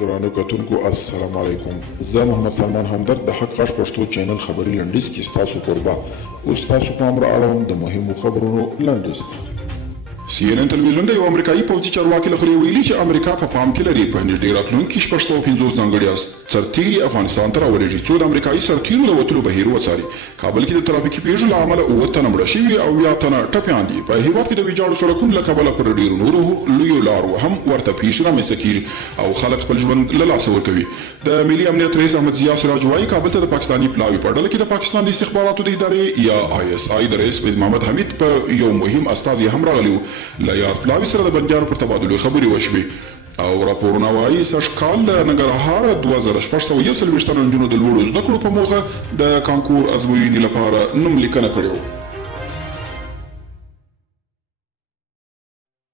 درانه کتونکو السلام علیکم. زه محمد سلمان همدرد د حق غږ پښتو چینل خبري لنډیز کې ستاسو کوربه اوس تاسو پام را اړوم د مهمو خبرونو لنډیز. CNN تلویزیون د یو امریکایي پوځي چارواکي له خوا ویلي چې امریکا په پام کې لري په نږدې راتلونکي 650 ځانګړي سرتیري افغانستان ته راورېږي څو د امریکایي سرتیرو د وتلو بهیر وڅاري. کابل کې د ترافیکي پیښو له امله 9 تنه مړه شوي او 8 تنه ټپیان دي. په هېواد کې د ویجاړو سړکونو له کبله پر ډېرو نورو لویو لارو هم ورته پیښې رامنځته کېږي او خلک خپل ژوند له لاسه ورکوي. د ملي امنیت رئیس احمد ضیا سراج وایي کابل ته د پاکستاني پلاوي په ډله کې د پاکستان د استخباراتو د ادارې یا ISI د رئیس سید محمد حمید په یو مهم استازي هم راغلی و. له یاد پلاوي سره د بندیانو پر تبادلې خبرې وشوې او راپورونه وایي سږکال د ننګرهار 2641 نجونو د لوړو زده کړو په موخه د کانکور ازموینې لپاره نوم لیکنه کړې وه.